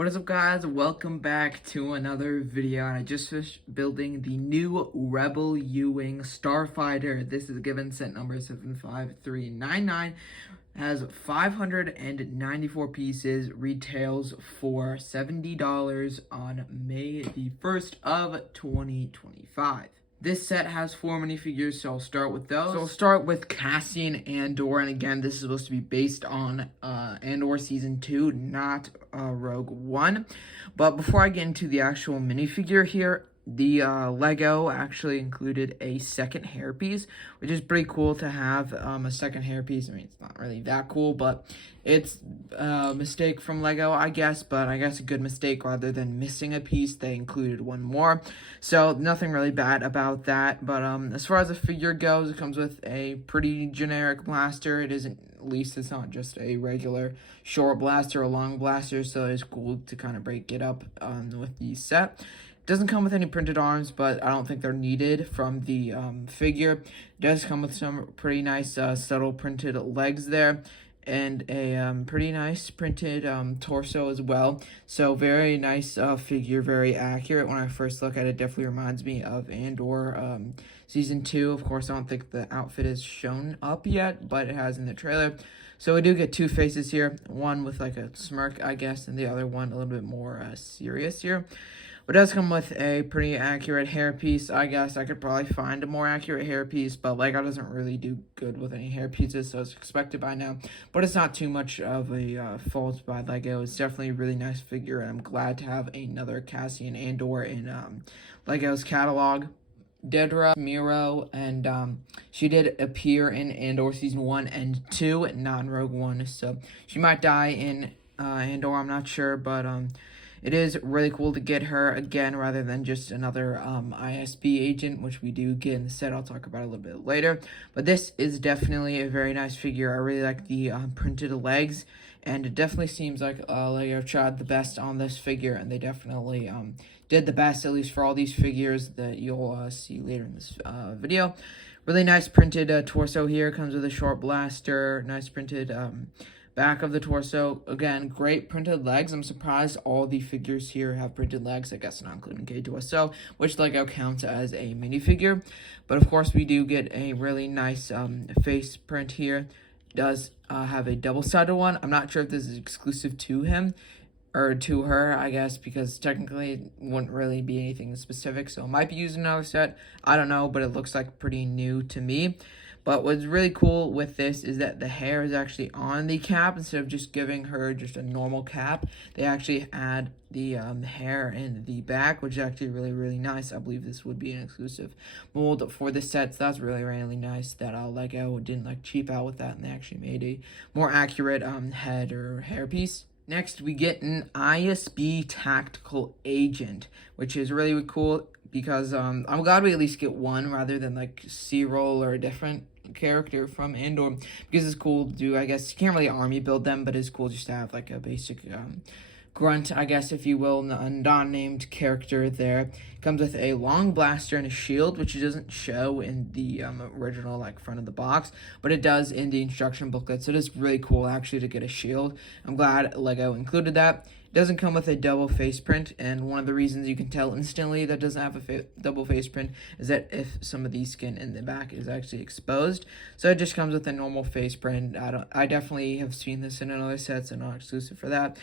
What is up, guys? Welcome back to another video. And I just finished building the new Rebel U-Wing Starfighter. This is given set number 75399. Has 594 pieces, retails for $70 on May the 1st of 2025. This set has 4 minifigures, so I'll start with those. So I'll start with Cassian Andor, and again, this is supposed to be based on Andor Season 2, not Rogue One. But before I get into the actual minifigure here, the Lego actually included a second hairpiece, which is pretty cool to have a second hairpiece. I mean, it's not really that cool, but it's a mistake from Lego, I guess, but I guess a good mistake. Rather than missing a piece, they included one more. So nothing really bad about that. But as far as the figure goes, it comes with a pretty generic blaster. It isn't, at least it's not just a regular short blaster or long blaster, so it's cool to kind of break it up with the set. Doesn't come with any printed arms, but I don't think they're needed from the figure. It does come with some pretty nice subtle printed legs there, and a pretty nice printed torso as well. So very nice figure, very accurate. When I first look at it, definitely reminds me of Andor Season 2. Of course, I don't think the outfit is shown up yet, but it has in the trailer. So we do get two faces here, one with like a smirk, I guess, and the other one a little bit more serious here. But it does come with a pretty accurate hairpiece. I guess I could probably find a more accurate hairpiece, but Lego doesn't really do good with any hairpieces, so it's expected by now. But it's not too much of a fault by Lego. It's definitely a really nice figure, and I'm glad to have another Cassian Andor in Lego's catalog. Dedra Miro, and she did appear in Andor Season 1 and 2, not in Rogue One, so she might die in Andor, I'm not sure, but it is really cool to get her again rather than just another ISB agent, which we do get in the set. I'll talk about a little bit later. But this is definitely a very nice figure. I really like the printed legs, and it definitely seems like Lego tried the best on this figure, and they definitely did the best, at least for all these figures that you'll see later in this video. Really nice printed torso here. Comes with a short blaster, nice printed back of the torso. Again, great printed legs. I'm surprised all the figures here have printed legs, I guess not including K2SO, which Lego counts as a minifigure. But of course, we do get a really nice face print here. Does have a double-sided one. I'm not sure if this is exclusive to him or to her, I guess, because technically it wouldn't really be anything specific, so it might be used in another set. I don't know, but it looks like pretty new to me. But what's really cool with this is that the hair is actually on the cap instead of just giving her just a normal cap. They actually add the hair in the back, which is actually really, really nice. I believe this would be an exclusive mold for the set, so that's really, really nice that Lego didn't cheap out with that, and they actually made a more accurate head or hairpiece. Next, we get an ISB Tactical Agent, which is really, really cool because I'm glad we at least get one rather than C-roll or a different character from Andor, because it's cool to do. I guess you can't really army build them, but it's cool just to have a basic grunt, I guess, if you will, a non-named character there. Comes with a long blaster and a shield, which it doesn't show in the original front of the box, but it does in the instruction booklet. So it is really cool actually to get a shield. I'm glad Lego included that. It doesn't come with a double face print, and one of the reasons you can tell instantly that doesn't have a double face print is that if some of the skin in the back is actually exposed. So it just comes with a normal face print. I definitely have seen this in other sets, and not exclusive for that,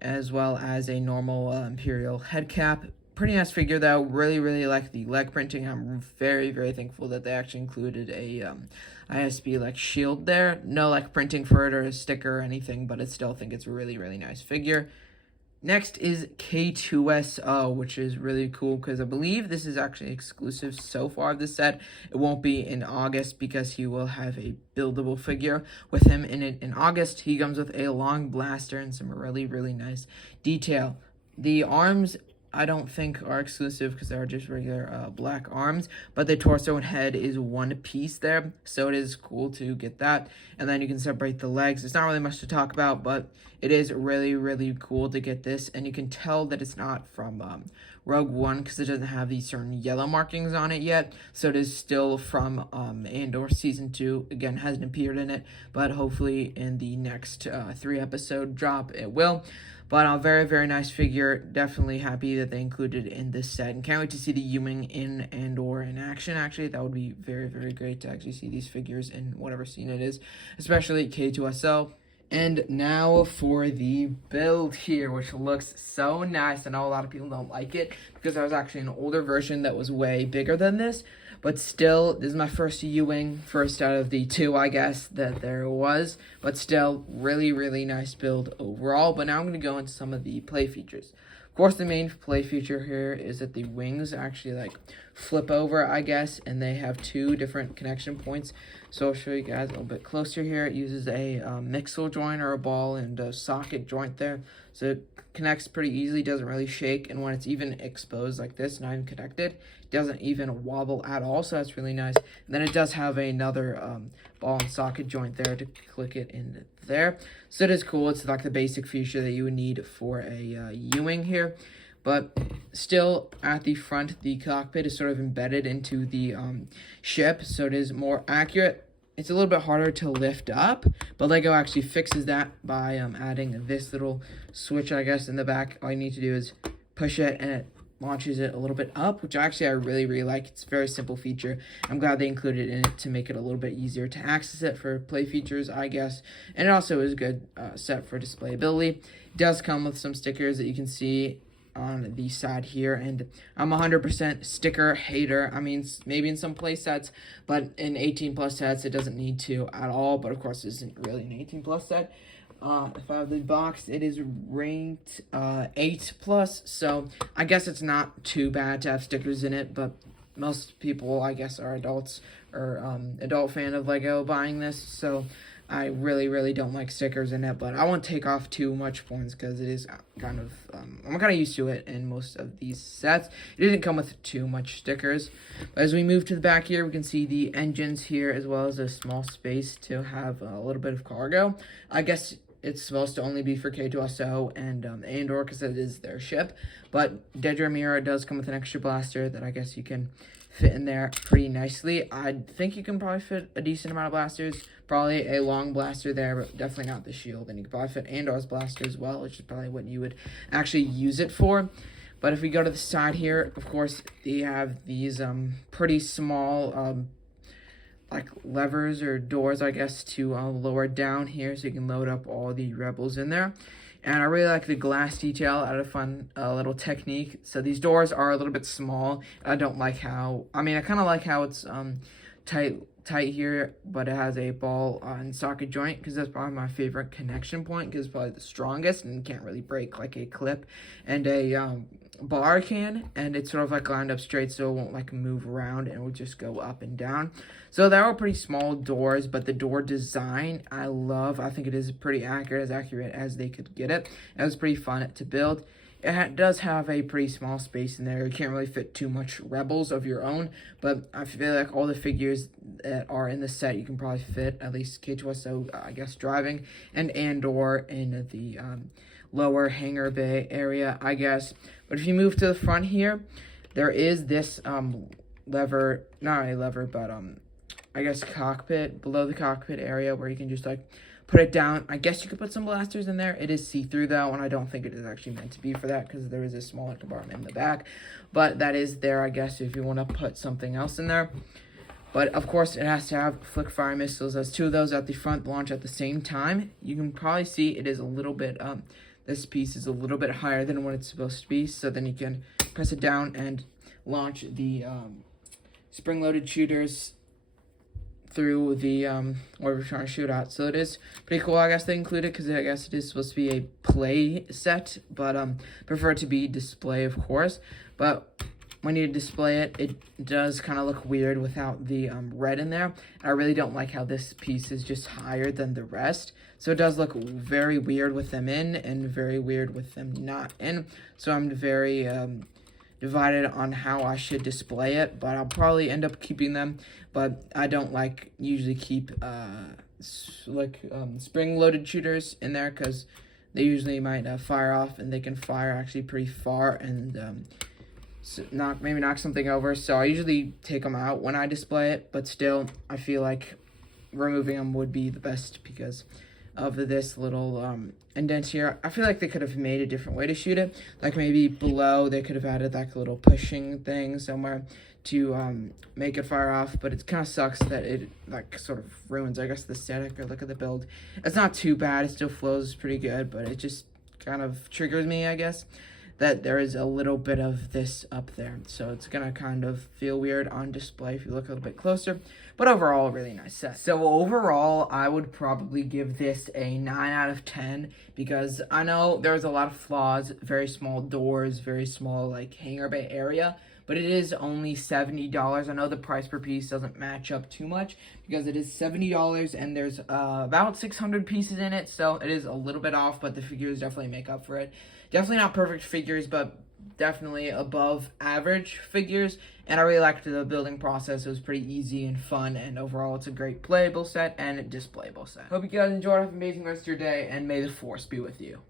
as well as a normal Imperial head cap. Pretty nice figure though. Really, really like the leg printing. I'm very, very thankful that they actually included a ISB shield there. No printing for it or a sticker or anything, but I still think it's a really, really nice figure. Next is K2SO, which is really cool because I believe this is actually exclusive so far of the set. It won't be in August because he will have a buildable figure with him in it in August. He comes with a long blaster and some really, really nice detail. The arms I don't think are exclusive because they're just regular black arms, but the torso and head is one piece there, so it is cool to get that. And then you can separate the legs. It's not really much to talk about, but it is really, really cool to get this, and you can tell that it's not from Rogue One because it doesn't have these certain yellow markings on it yet, so it is still from Andor Season 2. Again, hasn't appeared in it, but hopefully in the next 3-episode drop it will. But a very, very nice figure. Definitely happy that they included it in this set. And can't wait to see the Ewing in Andor in action, actually. That would be very, very great to actually see these figures in whatever scene it is, especially K2SO. And now for the build here, which looks so nice. I know a lot of people don't like it because there was actually an older version that was way bigger than this. But still, this is my first Ewing, first out of the two, I guess, that there was. But still, really, really nice build overall. But now I'm going to go into some of the play features. Of course, the main play feature here is that the wings actually, like, flip over, I guess. And they have two different connection points. So I'll show you guys a little bit closer here. It uses a mixel joint or a ball and a socket joint there. So it connects pretty easily, doesn't really shake. And when it's even exposed like this, not even connected, it doesn't even wobble at all. So that's really nice. And then it does have another ball and socket joint there to click it in there. So it is cool. It's like the basic feature that you would need for a Ewing here. But still, at the front, the cockpit is sort of embedded into the ship, so it is more accurate. It's a little bit harder to lift up, but LEGO actually fixes that by adding this little switch, I guess, in the back. All you need to do is push it, and it launches it a little bit up, which actually I really, really like. It's a very simple feature. I'm glad they included it in it to make it a little bit easier to access it for play features, I guess. And it also is a good set for displayability. It does come with some stickers that you can see on the side here, and I'm 100% sticker hater. I mean, maybe in some play sets, but in 18 plus sets it doesn't need to at all. But of course, this isn't really an 18 plus set. If I have the box, it is ranked 8 plus, so I guess it's not too bad to have stickers in it. But most people, I guess, are adults or adult fan of LEGO buying this, so I really, really don't like stickers in it, but I won't take off too much points because it is kind of, I'm kind of used to it in most of these sets. It didn't come with too much stickers. But as we move to the back here, we can see the engines here as well as a small space to have a little bit of cargo. I guess it's supposed to only be for K2SO and Andor because it is their ship. But Dedra Miro does come with an extra blaster that I guess you can fit in there pretty nicely. I think you can probably fit a decent amount of blasters. Probably a long blaster there, but definitely not the shield. And you can probably fit Andor's blaster as well, which is probably what you would actually use it for. But if we go to the side here, of course, they have these pretty small like levers or doors, I guess, to lower down here so you can load up all the rebels in there. And I really like the glass detail. Added a fun little technique. So these doors are a little bit small. I don't like how, I mean, I kind of like how it's tight here, but it has a ball and socket joint because that's probably my favorite connection point because it's probably the strongest and can't really break like a clip and a bar can, and it's sort of like lined up straight so it won't like move around and it will just go up and down. So they're all pretty small doors, but the door design I love. I think it is pretty accurate, as accurate as they could get it. It was pretty fun to build. It does have a pretty small space in there. You can't really fit too much rebels of your own, but I feel like all the figures that are in the set, you can probably fit at least K2SO, I guess, driving, and Andor in the lower hangar bay area, I guess. But if you move to the front here, there is this lever, not a lever, but I guess cockpit, below the cockpit area where you can just like put it down. I guess you could put some blasters in there. It is see-through though, and I don't think it is actually meant to be for that because there is a smaller compartment in the back. But that is there, I guess, if you want to put something else in there. But of course, it has to have flick fire missiles. There's two of those at the front, launch at the same time. You can probably see it is a little bit, this piece is a little bit higher than what it's supposed to be. So then you can press it down and launch the spring-loaded shooters through the where we're trying to shoot at. So it is pretty cool. I guess they include it because I guess it is supposed to be a play set, but prefer it to be display, of course. But when you display it, it does kind of look weird without the red in there. I really don't like how this piece is just higher than the rest. So it does look very weird with them in and very weird with them not in. So I'm very divided on how I should display it, but I'll probably end up keeping them. But I don't like usually keep spring-loaded shooters in there because they usually might fire off, and they can fire actually pretty far and maybe knock something over. So I usually take them out when I display it, but still I feel like removing them would be the best because of this little indent here. I feel like they could have made a different way to shoot it. Like maybe below they could have added like a little pushing thing somewhere to make it fire off, but it kind of sucks that it like sort of ruins, I guess, the aesthetic or look at the build. It's not too bad, it still flows pretty good, but it just kind of triggers me, I guess, that there is a little bit of this up there. So it's gonna kind of feel weird on display if you look a little bit closer, but overall, a really nice set. So overall, I would probably give this a 9 out of 10 because I know there's a lot of flaws, very small doors, very small like hangar bay area, but it is only $70. I know the price per piece doesn't match up too much because it is $70 and there's about 600 pieces in it, so it is a little bit off, but the figures definitely make up for it. Definitely not perfect figures, but definitely above average figures, and I really liked the building process. It was pretty easy and fun, and overall it's a great playable set and displayable set. Hope you guys enjoyed. Have an amazing rest of your day, and may the force be with you.